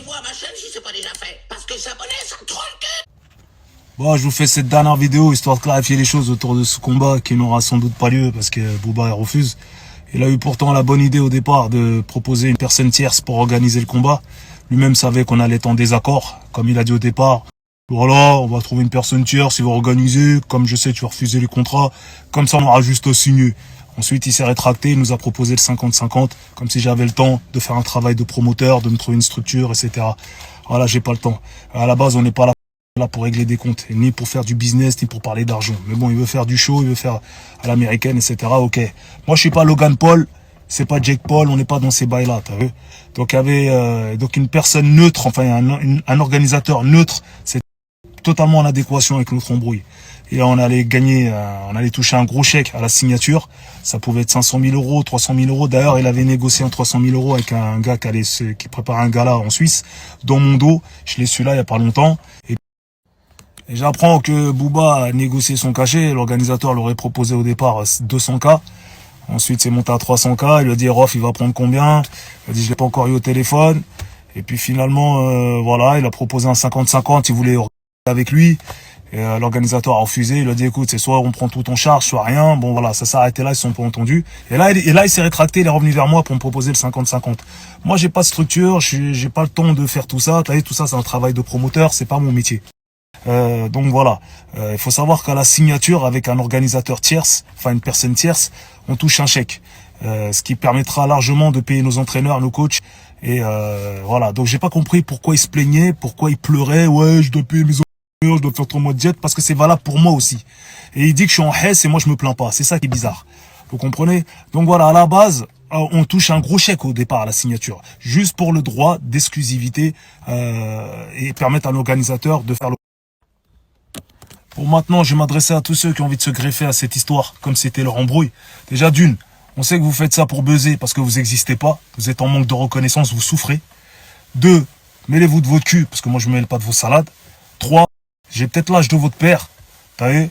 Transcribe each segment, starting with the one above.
abonnez-vous à ma chaîne si c'est pas déjà fait. Parce que s'abonner, ça troll le cul. Bon, je vous fais cette dernière vidéo histoire de clarifier les choses autour de ce combat qui n'aura sans doute pas lieu parce que Booba refuse. Il a eu pourtant la bonne idée au départ de proposer une personne tierce pour organiser le combat. Lui-même savait qu'on allait être en désaccord, comme il a dit au départ. Voilà, on va trouver une personne tierce, il va organiser, comme je sais tu vas refuser les contrats, comme ça on aura juste à signer. Ensuite il s'est rétracté, il nous a proposé le 50-50, comme si j'avais le temps de faire un travail de promoteur, de me trouver une structure, etc. Voilà, j'ai pas le temps. À la base on n'est pas là pour régler des comptes, ni pour faire du business, ni pour parler d'argent. Mais bon, il veut faire du show, il veut faire à l'américaine, etc. Ok. Moi je suis pas Logan Paul, c'est pas Jake Paul, on n'est pas dans ces bails-là, t'as vu. Donc il y avait donc une personne neutre, enfin un organisateur neutre, c'est totalement en adéquation avec notre embrouille. Et on allait gagner, on allait toucher un gros chèque à la signature. Ça pouvait être 500 000 euros, 300 000 euros. D'ailleurs, il avait négocié en 300 000 euros avec un gars qui prépare un gala en Suisse, dans mon dos. Je l'ai su là il y a pas longtemps. Et j'apprends que Booba a négocié son cachet. L'organisateur l'aurait proposé au départ 200K. Ensuite, c'est monté à 300K. Il lui a dit, Rof, il va prendre combien? Il a dit, je l'ai pas encore eu au téléphone. Et puis finalement, voilà, il a proposé un 50-50. Il voulait avec lui. Et l'organisateur a refusé. Il a dit, écoute, c'est soit on prend tout en charge, soit rien. Bon, voilà, ça s'est arrêté là, ils se sont pas entendus. Et là, il s'est rétracté, il est revenu vers moi pour me proposer le 50-50. Moi, j'ai pas de structure, j'ai pas le temps de faire tout ça. Tout ça, c'est un travail de promoteur, c'est pas mon métier. Donc voilà, il faut savoir qu'à la signature avec un organisateur tierce, enfin une personne tierce, on touche un chèque, ce qui permettra largement de payer nos entraîneurs, nos coachs. Et voilà, donc j'ai pas compris pourquoi il se plaignait, pourquoi il pleurait. Ouais, je dois payer mes entraîneurs, je dois faire 3 mois de diète, parce que c'est valable pour moi aussi. Et il dit que je suis en hesse et moi je me plains pas. C'est ça qui est bizarre. Vous comprenez? Donc voilà, à la base, on touche un gros chèque au départ à la signature, juste pour le droit d'exclusivité et permettre à l'organisateur de faire le... Bon, maintenant, je vais m'adresser à tous ceux qui ont envie de se greffer à cette histoire, comme c'était leur embrouille. Déjà, d'une, on sait que vous faites ça pour buzzer parce que vous n'existez pas. Vous êtes en manque de reconnaissance, vous souffrez. 2, mêlez-vous de votre cul parce que moi, je me mêle pas de vos salades. 3, j'ai peut-être l'âge de votre père. T'as vu,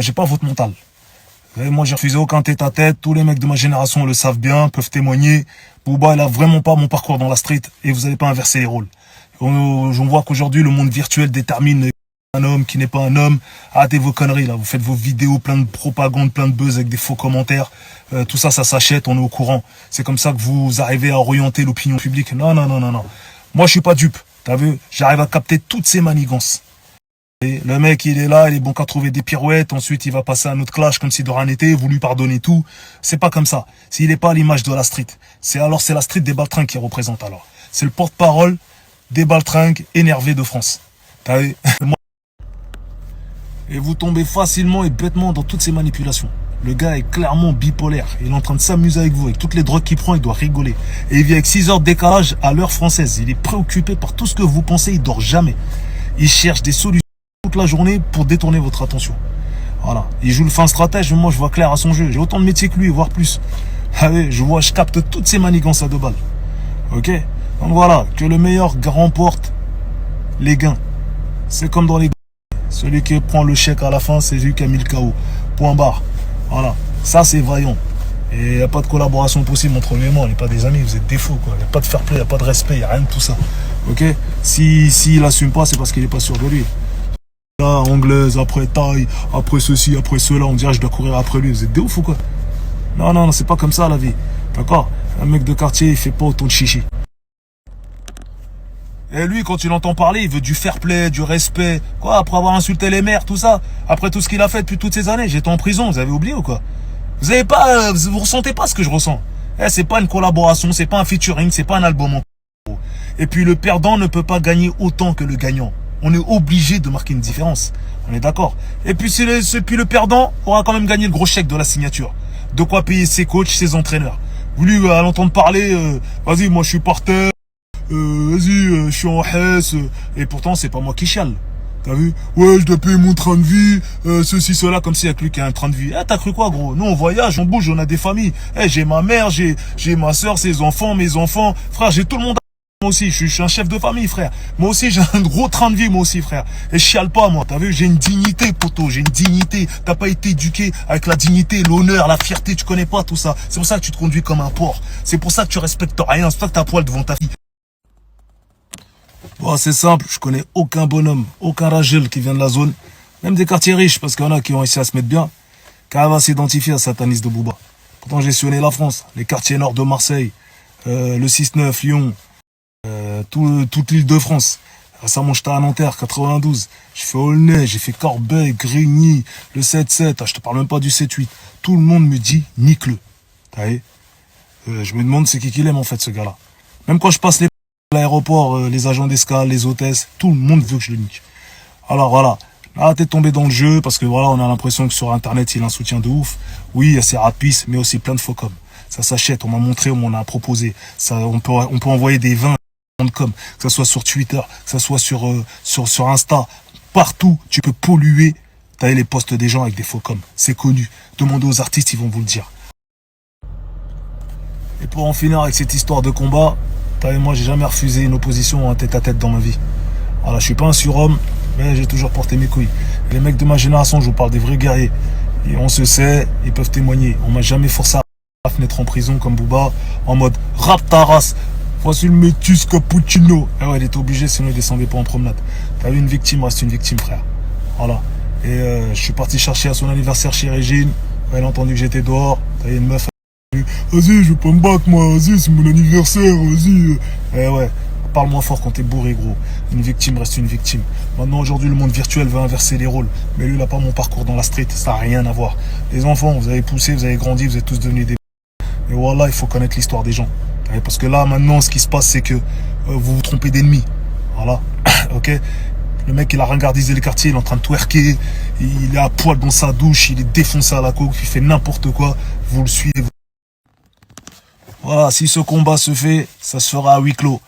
j'ai pas votre mental. Moi, j'ai refusé aucun tête-à-tête. Tous les mecs de ma génération le savent bien, peuvent témoigner. Booba, il a vraiment pas mon parcours dans la street et vous n'allez pas inverser les rôles. On voit qu'aujourd'hui, le monde virtuel détermine un homme qui n'est pas un homme. Arrêtez vos conneries là, vous faites vos vidéos plein de propagande, plein de buzz avec des faux commentaires, tout ça, ça s'achète, on est au courant. C'est comme ça que vous arrivez à orienter l'opinion publique. Non. Moi je suis pas dupe, t'as vu, j'arrive à capter toutes ces manigances. Et le mec il est là, il est bon qu'à trouver des pirouettes, ensuite il va passer à un autre clash comme si de rien n'était, vous lui pardonnez tout. C'est pas comme ça, s'il n'est pas à l'image de la street. C'est la street des baltringues qui représente alors. C'est le porte-parole des baltringues énervés de France. T'as vu. Et vous tombez facilement et bêtement dans toutes ces manipulations. Le gars est clairement bipolaire. Il est en train de s'amuser avec vous. Avec toutes les drogues qu'il prend, il doit rigoler. Et il vit avec 6 heures de décalage à l'heure française. Il est préoccupé par tout ce que vous pensez. Il dort jamais. Il cherche des solutions toute la journée pour détourner votre attention. Voilà. Il joue le fin stratège. Moi, je vois clair à son jeu. J'ai autant de métiers que lui, voire plus. Allez, je capte toutes ces manigances à 2 balles. Ok? Donc voilà. Que le meilleur remporte les gains. C'est comme dans les... Celui qui prend le chèque à la fin, c'est lui qui a mis le KO. Point barre. Voilà. Ça, c'est vaillant. Et il n'y a pas de collaboration possible entre lui et moi. On n'est pas des amis, vous êtes des fous, quoi. Il n'y a pas de fair play, il n'y a pas de respect, il n'y a rien de tout ça. Ok? S'il n'assume pas, c'est parce qu'il n'est pas sûr de lui. Là, anglaise, après taille, après ceci, après cela, on dirait que je dois courir après lui. Vous êtes des ouf ou quoi? Non, c'est pas comme ça la vie. D'accord? Un mec de quartier, il fait pas autant de chichi. Et lui, quand il entend parler, il veut du fair play, du respect. Quoi, après avoir insulté les mères, tout ça. Après tout ce qu'il a fait depuis toutes ces années. J'étais en prison, vous avez oublié ou quoi? Vous ressentez pas ce que je ressens. C'est pas une collaboration, c'est pas un featuring, c'est pas un album. Et puis le perdant ne peut pas gagner autant que le gagnant. On est obligé de marquer une différence. On est d'accord. Et puis, puis le perdant aura quand même gagné le gros chèque de la signature. De quoi payer ses coachs, ses entraîneurs. Vous lui, à l'entendre parler, vas-y, moi je suis par terre. Vas-y, je suis en hesse. Et pourtant, c'est pas moi qui chiale. T'as vu? Ouais, je dois payer mon train de vie, ceci, cela, comme s'il y a que lui qui a un train de vie. T'as cru quoi, gros? Nous, on voyage, on bouge, on a des familles. J'ai ma mère, j'ai ma soeur, ses enfants, mes enfants. Frère, j'ai tout le monde. Moi aussi, je suis un chef de famille, frère. Moi aussi, j'ai un gros train de vie, moi aussi, frère. Et je chiale pas, moi. T'as vu? J'ai une dignité, poteau. J'ai une dignité. T'as pas été éduqué avec la dignité, l'honneur, la fierté. Tu connais pas tout ça. C'est pour ça que tu te conduis comme un porc. C'est pour ça que tu respectes rien. C'est pour ça que t'as poil devant ta fille. Bon, c'est simple, je connais aucun bonhomme, aucun ragel qui vient de la zone, même des quartiers riches, parce qu'il y en a qui ont réussi à se mettre bien, qui arrivent à s'identifier à Satanis de Booba. Pourtant, j'ai sillonné la France, les quartiers nord de Marseille, le 6-9, Lyon, toute l'île de France. Récemment, j'étais à Nanterre, 92. J'ai fait Aulnay, j'ai fait Corbeil, Grigny, le 7-7. Ah, je te parle même pas du 7-8. Tout le monde me dit nique-le. T'as vu? Je me demande c'est qui qu'il aime en fait ce gars-là. Même quand je passe l'aéroport, les agents d'escale, les hôtesses, tout le monde veut que je le nique. Alors voilà, arrêtez de tomber dans le jeu parce que voilà, on a l'impression que sur internet il a un soutien de ouf. Oui, il y a ces rapistes, mais aussi plein de faux coms. Ça s'achète, on m'a montré, on m'en a proposé. Ça, on peut envoyer des 20 de com, que ce soit sur Twitter, que ce soit sur Insta, partout, tu peux polluer. T'as les posts des gens avec des faux coms. C'est connu. Demandez aux artistes, ils vont vous le dire. Et pour en finir avec cette histoire de combat, moi j'ai jamais refusé une opposition en tête-à-tête dans ma vie. Voilà, je suis pas un surhomme, mais j'ai toujours porté mes couilles. Et les mecs de ma génération, je vous parle des vrais guerriers. Et on se sait, ils peuvent témoigner. On m'a jamais forcé à la fenêtre en prison comme Booba, en mode rap ta race. Voici le métis cappuccino. Et ouais, il était obligé, sinon il descendait pas en promenade. T'as vu, une victime reste une victime, frère. Voilà. Et je suis parti chercher à son anniversaire chez Régine. Elle a entendu que j'étais dehors. T'as vu, une meuf. Vas-y, je vais pas me battre, moi. Vas-y, c'est mon anniversaire. Vas-y. Eh ouais. Parle moins fort quand t'es bourré, gros. Une victime reste une victime. Maintenant, aujourd'hui, le monde virtuel veut inverser les rôles. Mais lui, il a pas mon parcours dans la street. Ça n'a rien à voir. Les enfants, vous avez poussé, vous avez grandi, vous êtes tous devenus des... Mais voilà, il faut connaître l'histoire des gens. Parce que là, maintenant, ce qui se passe, c'est que vous vous trompez d'ennemi. Voilà. Ok. Le mec, il a ringardisé les quartiers, il est en train de twerker. Il est à poil dans sa douche, il est défoncé à la coke, il fait n'importe quoi. Vous le suivez. Voilà, si ce combat se fait, ça se fera à huis clos.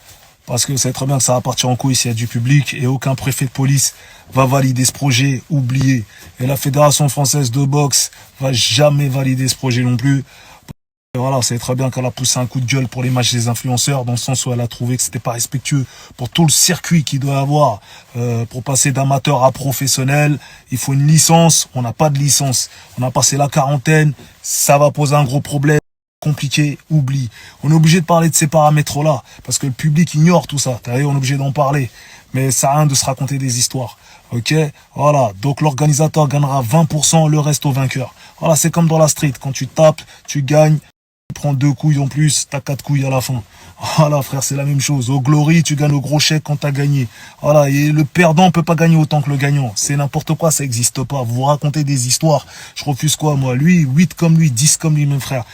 Parce que c'est très bien que ça va partir en couille s'il y a du public et aucun préfet de police va valider ce projet, oublié. Et la Fédération française de boxe va jamais valider ce projet non plus. Et voilà, c'est très bien qu'elle a poussé un coup de gueule pour les matchs des influenceurs, dans le sens où elle a trouvé que c'était pas respectueux pour tout le circuit qu'il doit avoir. Pour passer d'amateur à professionnel, il faut une licence. On n'a pas de licence. On a passé la quarantaine, ça va poser un gros problème. Compliqué, oublie. On est obligé de parler de ces paramètres-là, parce que le public ignore tout ça. On est obligé d'en parler. Mais ça sert à rien de se raconter des histoires. Ok? Voilà. Donc l'organisateur gagnera 20%, le reste au vainqueur. Voilà, c'est comme dans la street. Quand tu tapes, tu gagnes. Tu prends 2 couilles en plus, t'as 4 couilles à la fin. Voilà, frère, c'est la même chose. Au Glory, tu gagnes au gros chèque quand t'as gagné. Voilà, et le perdant peut pas gagner autant que le gagnant. C'est n'importe quoi, ça existe pas. Vous vous racontez des histoires. Je refuse quoi, moi? Lui, 8 comme lui, 10 comme lui, même frère.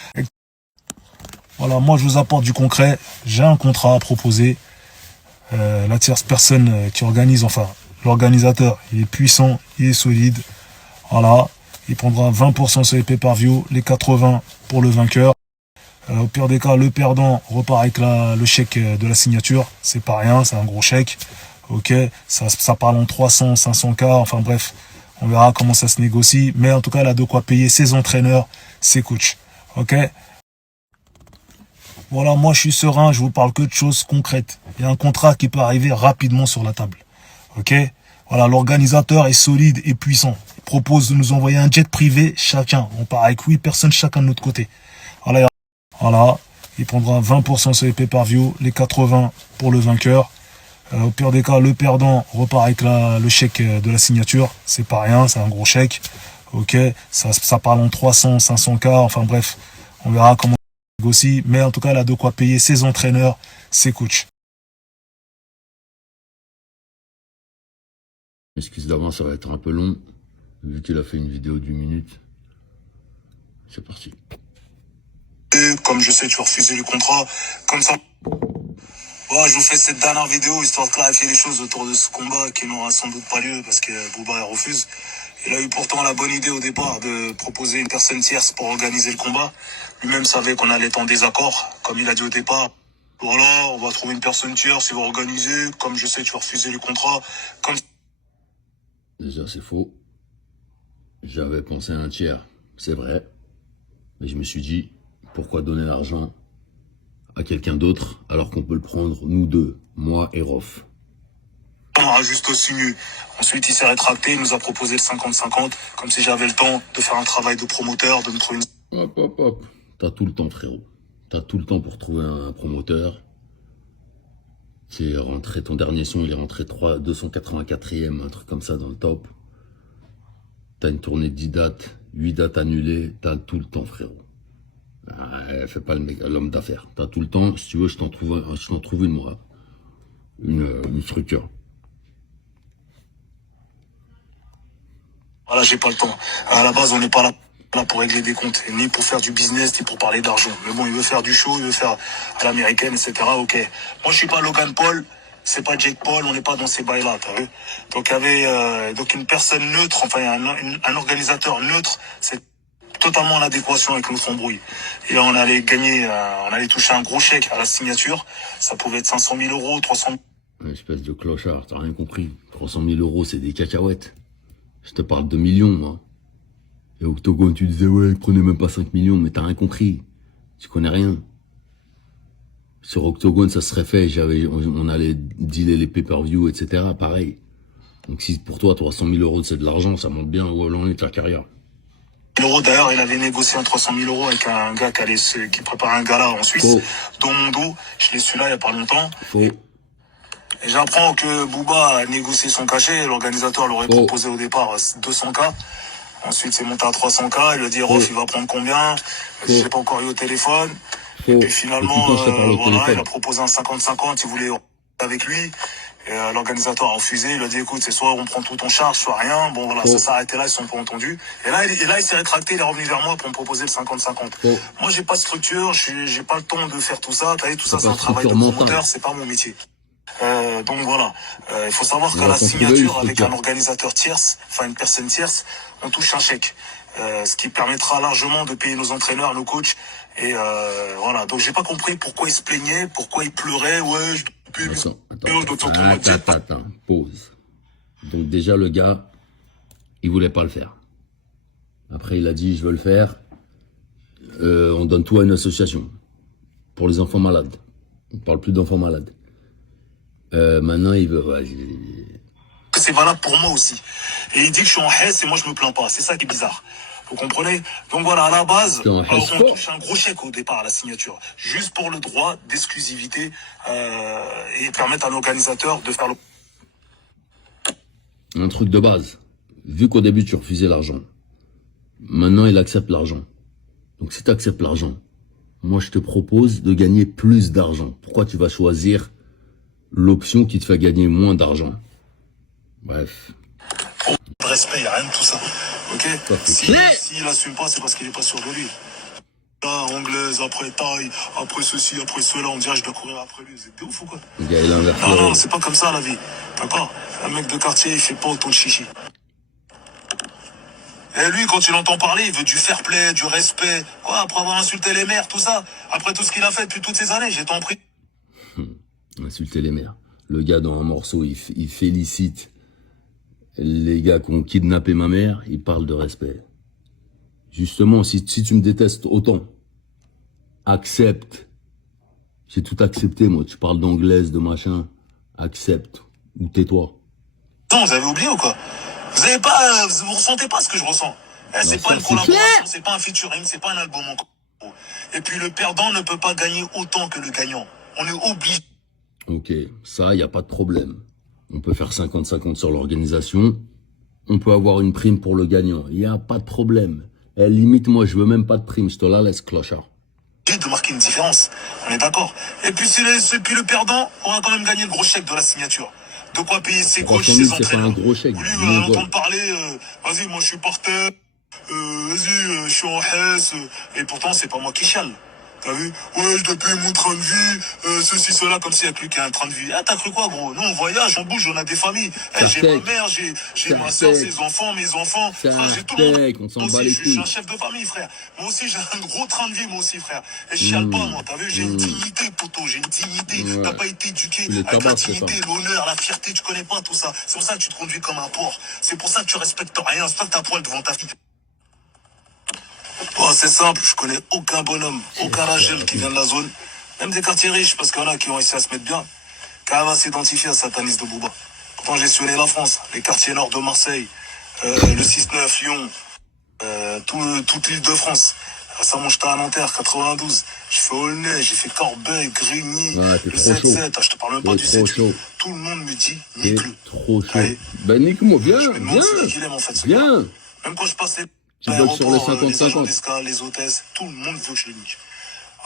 Voilà, moi je vous apporte du concret. J'ai un contrat à proposer. La tierce personne qui organise, enfin, l'organisateur, il est puissant, il est solide. Voilà, il prendra 20% sur les pay-per-view, les 80% pour le vainqueur. Au pire des cas, le perdant repart avec le chèque de la signature. C'est pas rien, c'est un gros chèque. Ok, ça parle en 300, 500K, enfin bref, on verra comment ça se négocie. Mais en tout cas, elle a de quoi payer ses entraîneurs, ses coachs. Ok. Voilà, moi je suis serein, je vous parle que de choses concrètes. Il y a un contrat qui peut arriver rapidement sur la table. Ok? Voilà, l'organisateur est solide et puissant. Il propose de nous envoyer un jet privé chacun. On part avec 8 personnes chacun de notre côté. Voilà, il prendra 20% sur les pay-per-view, les 80% pour le vainqueur. Au pire des cas, le perdant repart avec le chèque de la signature. C'est pas rien, c'est un gros chèque. Ok? Ça parle en 300, 500K, enfin bref, on verra comment aussi, mais en tout cas, elle a de quoi payer ses entraîneurs, ses coachs. Excuse d'avance, ça va être un peu long, vu qu'il a fait une vidéo d'1 minute. C'est parti. Et comme je sais, tu as refusé le contrat, comme ça. Ouais, je vous fais cette dernière vidéo, histoire de clarifier les choses autour de ce combat qui n'aura sans doute pas lieu, parce que Booba refuse. Il a eu pourtant la bonne idée au départ de proposer une personne tierce pour organiser le combat. Lui-même savait qu'on allait être en désaccord, comme il a dit au départ. Voilà, on va trouver une personne tierce, il va organiser. Comme je sais, tu vas refuser le contrat. Comme... Déjà, c'est faux. J'avais pensé à un tiers, c'est vrai. Mais je me suis dit, pourquoi donner l'argent à quelqu'un d'autre alors qu'on peut le prendre, nous deux, moi et Rof. On aura juste signé. Ensuite, il s'est rétracté, il nous a proposé le 50-50, comme si j'avais le temps de faire un travail de promoteur, de me trouver une... Hop. T'as tout le temps, frérot. T'as tout le temps pour trouver un promoteur. Tu es rentré, ton dernier son, il est rentré 284e, un truc comme ça dans le top. T'as une tournée de 10 dates, 8 dates annulées, t'as tout le temps, frérot. Fais pas l'homme d'affaires. T'as tout le temps, si tu veux, je t'en trouve une, moi. Une structure. Voilà, j'ai pas le temps. À la base, on n'est pas là pour régler des comptes, ni pour faire du business, ni pour parler d'argent. Mais bon, il veut faire du show, il veut faire à l'américaine, etc. Ok. Moi, je suis pas Logan Paul, c'est pas Jake Paul, on n'est pas dans ces bails-là, t'as vu. Donc, il y avait donc une personne neutre, enfin, un organisateur neutre, c'est totalement en adéquation avec notre embrouille. Et là, on allait gagner, on allait toucher un gros chèque à la signature. Ça pouvait être 500 000 euros, 300 000. Une espèce de clochard, t'as rien compris. 300 000 euros, c'est des cacahuètes. Je te parle de millions, moi. Et Octogone, tu disais, ouais, il prenait même pas 5 millions, mais t'as rien compris. Tu connais rien. Sur Octogone, ça serait fait, on allait dealer les pay-per-view, etc. Pareil. Donc si pour toi, 300 000 euros, c'est de l'argent, ça monte bien où en est ta carrière. D'ailleurs, il avait négocié un 300 000 euros avec un gars qui prépare un gala en Suisse, dans mon dos. Je l'ai su là il y a pas longtemps. Et j'apprends que Booba a négocié son cachet. L'organisateur l'aurait proposé au départ 200K. Ensuite, c'est monté à 300K. Il lui a dit, Rof, il va prendre combien? Je l'ai pas encore eu au téléphone. Et puis finalement, voilà, il a proposé un 50-50. Il voulait avec lui. Et l'organisateur a refusé. Il lui a dit, écoute, c'est soit on prend tout en charge, soit rien. Bon, voilà, ça s'est arrêté là, ils sont pas entendus. Et là, il s'est rétracté. Il est revenu vers moi pour me proposer le 50-50. Moi, j'ai pas de structure. J'ai pas le temps de faire tout ça. T'as vu, tout ça, c'est un travail de promoteur. C'est pas mon métier. Donc voilà, il faut savoir qu'à la signature avec un organisateur tierce, enfin une personne tierce, on touche un chèque, ce qui permettra largement de payer nos entraîneurs, nos coachs, et voilà. Donc j'ai pas compris pourquoi il se plaignait, pourquoi il pleurait, ouais, Attends, pause. Donc déjà le gars, il voulait pas le faire. Après il a dit je veux le faire, on donne tout à une association pour les enfants malades. On parle plus d'enfants malades. Maintenant, il veut... Ouais, c'est valable pour moi aussi. Et il dit que je suis en Hesse et moi, je me plains pas. C'est ça qui est bizarre. Vous comprenez? Donc voilà, à la base, on touche un gros chèque au départ à la signature. Juste pour le droit d'exclusivité et permettre à l'organisateur de faire le... Un truc de base. Vu qu'au début, tu refusais l'argent. Maintenant, il accepte l'argent. Donc si tu acceptes l'argent, moi, je te propose de gagner plus d'argent. Pourquoi tu vas choisir l'option qui te fait gagner moins d'argent? Bref. Respect, il n'y a rien de tout ça. Ok? S'il n'assume pas, c'est parce qu'il n'est pas sûr de lui. Là, anglaise, après taille, après ceci, après cela, on dirait que je dois courir après lui. C'est ouf ou quoi? Non, c'est pas comme ça la vie. D'accord? Un mec de quartier, il fait pas autant de chichi. Et lui, quand il entend parler, il veut du fair play, du respect. Quoi? Après avoir insulté les mères, tout ça. Après tout ce qu'il a fait depuis toutes ces années, j'ai tant pris. Insulter les mères. Le gars dans un morceau, il félicite les gars qui ont kidnappé ma mère, il parle de respect. Justement, si tu me détestes autant, accepte. J'ai tout accepté, moi. Tu parles d'anglaise, de machin. Accepte. Ou tais-toi. Non, vous avez oublié ou quoi? Vous ressentez pas ce que je ressens. C'est pas une collaboration, c'est pas un featuring, c'est pas un album encore. Et puis le perdant ne peut pas gagner autant que le gagnant. On est obligé. Ok, ça, il n'y a pas de problème. On peut faire 50-50 sur l'organisation. On peut avoir une prime pour le gagnant. Il n'y a pas de problème. Limite, moi, je veux même pas de prime. Je te la laisse, clochard. De marquer une différence. On est d'accord. Et puis, puis le perdant aura quand même gagné le gros chèque de la signature. De quoi payer ses coachs, ses entraîneurs. Un gros chèque. Lui, on entend parler, vas-y, moi, je suis par terre. Vas-y, je suis en Hesse. Et pourtant, c'est pas moi qui chiale. T'as vu? Ouais, je dois payer mon train de vie, ceci, cela, comme s'il y a que lui qui a un train de vie. Ah, t'as cru quoi, gros? Nous, on voyage, on bouge, on a des familles. J'ai ma mère, j'ai ma soeur, ses enfants, mes enfants. Frère, j'ai tout le monde. Moi aussi, je suis un chef de famille, frère. Moi aussi, j'ai un gros train de vie, moi aussi, frère. Et je chiale pas, moi. T'as vu? J'ai une dignité, poteau. J'ai une dignité. T'as pas été éduqué avec la dignité, l'honneur, la fierté. Tu connais pas tout ça. C'est pour ça que tu te conduis comme un porc. C'est pour ça que tu respectes rien. C'est ça que t'as poil devant ta fille. Bon, c'est simple, je connais aucun bonhomme, aucun Rachel qui vient de la zone, même des quartiers riches, parce qu'il y en a qui ont réussi à se mettre bien, qui arrivent à s'identifier à Satanis de Booba. Pourtant, j'ai sillonné la France, les quartiers nord de Marseille, le 6-9, Lyon, toute l'île de France. Récemment, j'étais à Nanterre, 92. J'ai fait Aulnay, j'ai fait Corbeil, Grigny, Ouais, t'es le trop chaud. 7-7. Ah, je te parle même pas du T'es trop 7. chaud. Tout le monde me dit, T'es nique-le. trop chaud. Allez. Ben nique-moi, Je viens, me demande viens, qui aime en fait ce gars. viens. Même quand je passe Tu bloques sur les l'aéroport, les agents 50-50. d'escale, les hôtesses, tout le monde veut que je le nique.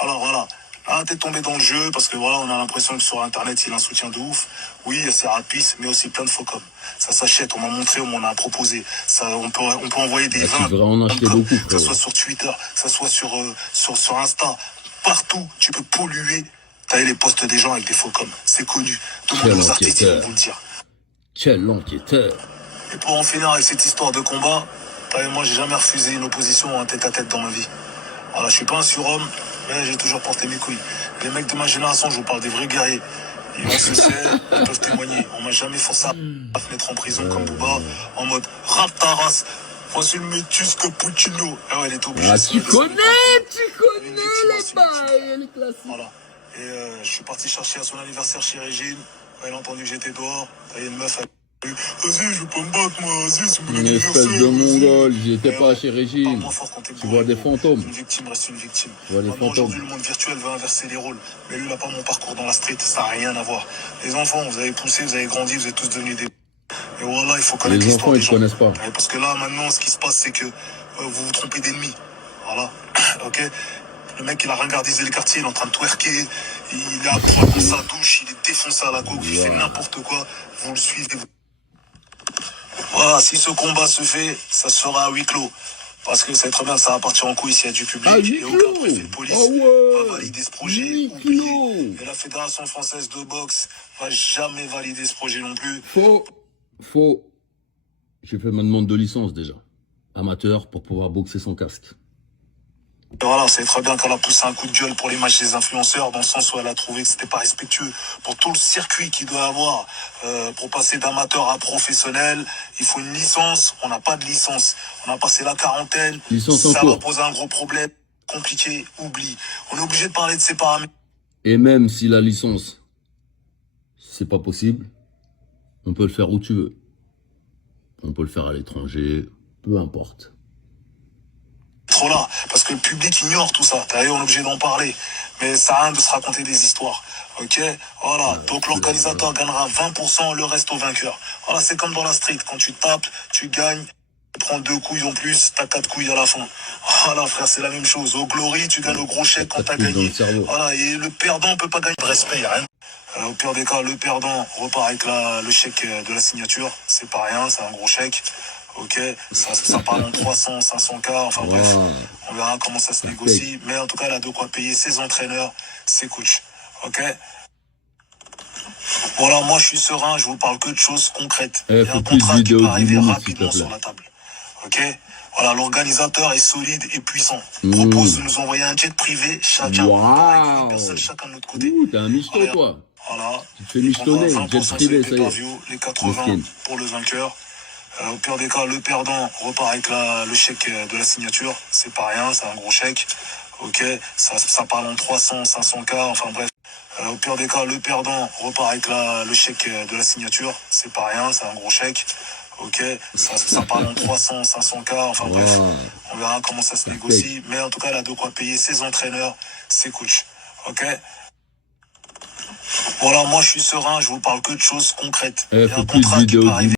Alors voilà, là t'es tombé dans le jeu parce que voilà, on a l'impression que sur internet il a un soutien de ouf. Oui, il y a ses rapistes, mais aussi plein de faux coms. Ça s'achète, on m'a montré, on m'en a proposé. Ça, on peut envoyer des Bah, 20 tu devrais en acheter coms, beaucoup, que ce soit frérot. sur Twitter, que ce soit sur Insta. Partout, tu peux polluer. T'as les posts des gens avec des faux coms. C'est connu. Demandez Quel aux artistes, ils vont enquêteur. vous le dire. Quel enquêteur. Et pour en finir avec cette histoire de combat, moi j'ai jamais refusé une opposition ou un tête-à-tête dans ma vie. Voilà, je suis pas un surhomme, mais j'ai toujours porté mes couilles. Les mecs de ma génération, je vous parle des vrais guerriers. Ils ont succès, ils peuvent témoigner. On m'a jamais forcé à se mettre en prison comme Booba, en mode rap ta race. Voici le métus Cappuccino. Ah ouais, il était obligé. Ah, ça, tu de se connais, mettre tu en connais une victime, les c'est une victime. bails, les classiques. Voilà. Et je suis parti chercher à son anniversaire chez Régine. Elle a entendu que j'étais dehors. Il y a une meuf. Vas-y, je vais pas me battre, moi. Vas-y, c'est mon Une anniversaire. espèce de mongol, j'y étais Eh pas ouais, chez parle Régine. moins fort quand t'es Tu bourré, vois des gros. fantômes. Une victime reste une victime. Tu vois des Maintenant, fantômes. aujourd'hui, le monde virtuel veut inverser les rôles. Mais lui, il n'a pas mon parcours dans la street. Ça n'a rien à voir. Les enfants, vous avez poussé, vous avez grandi, vous êtes tous devenus des... Et voilà, il faut connaître Les l'histoire enfants, des ils te gens. connaissent pas. Ouais, parce que là, maintenant, ce qui se passe, c'est que vous vous trompez d'ennemi. Voilà. Ok. Le mec, il a ringardisé le quartier, il est en train de twerker. Il est à poil dans sa douche, il est défoncé à la coke, il fait n'importe quoi. Vous le suivez. Voilà, si ce combat se fait, ça sera à huis clos. Parce que c'est très bien, ça va partir en couille s'il y a du public. Ah, huis et aucun clos. préfet de police Ah ouais. va valider ce projet. Huis Oublié. clos. Et la Fédération française de boxe va jamais valider ce projet non plus. Faux. J'ai fait ma demande de licence déjà. Amateur pour pouvoir boxer sans casque. Et voilà, c'est très bien qu'elle a poussé un coup de gueule pour l'image des influenceurs, dans le sens où elle a trouvé que c'était pas respectueux pour tout le circuit qu'il doit avoir. Pour passer d'amateur à professionnel, il faut une licence. On n'a pas de licence. On a passé la quarantaine. Licence en Ça va cours. poser un gros problème. Compliqué, oublie. On est obligé de parler de ces paramètres. Et même si la licence, c'est pas possible, on peut le faire où tu veux. On peut le faire à l'étranger, peu importe. Trop là, parce que le public ignore tout ça. D'ailleurs, on est obligé d'en parler. Mais ça a rien de se raconter des histoires. Ok? Voilà. Donc l'organisateur gagnera 20%, le reste au vainqueur. Voilà, c'est comme dans la street. Quand tu tapes, tu gagnes. Tu prends 2 couilles en plus, t'as 4 couilles à la fin. Voilà, frère, c'est la même chose. Au Glory, tu gagnes le gros chèque quand t'as Dans gagné. le cerveau. Voilà, et le perdant peut pas gagner de respect, y a rien. Au pire des cas, le perdant repart avec le chèque de la signature. C'est pas rien, c'est un gros chèque. Ok, ça parle en 300, 500K, enfin bref, on verra comment ça se négocie. Mais en tout cas, elle a de quoi payer ses entraîneurs, ses coachs. Ok. Voilà, moi je suis serein, je vous parle que de choses concrètes. Il y a faut un plus de contrat qui vidéos peut de 10 arriver minutes, s'il rapidement te plaît. sur la table. Ok. Voilà, l'organisateur est solide et puissant. Propose de nous envoyer un jet privé, chacun. Waouh. 8 personnes chacun de notre côté. Ouh, t'es un misto, Voilà. toi. Voilà. Tu te fais michetonner, On va jet 20% privé, sur ça les y est. pay-per-view, les 80 Miskin. pour le vainqueur. Au pire des cas, le perdant repart avec le chèque de la signature. C'est pas rien, c'est un gros chèque. Ok, ça parle en 300, 500K, enfin bref. Au pire des cas, le perdant repart avec le chèque de la signature. C'est pas rien, c'est un gros chèque. Ok, ça parle en 300, 500K, enfin bref. On verra comment ça se négocie. Mais en tout cas, elle a de quoi payer ses entraîneurs, ses coachs. Ok. Voilà, moi je suis serein, je vous parle que de choses concrètes. Il y a faut un plus de contrat qui vidéos peut de 10 arriver.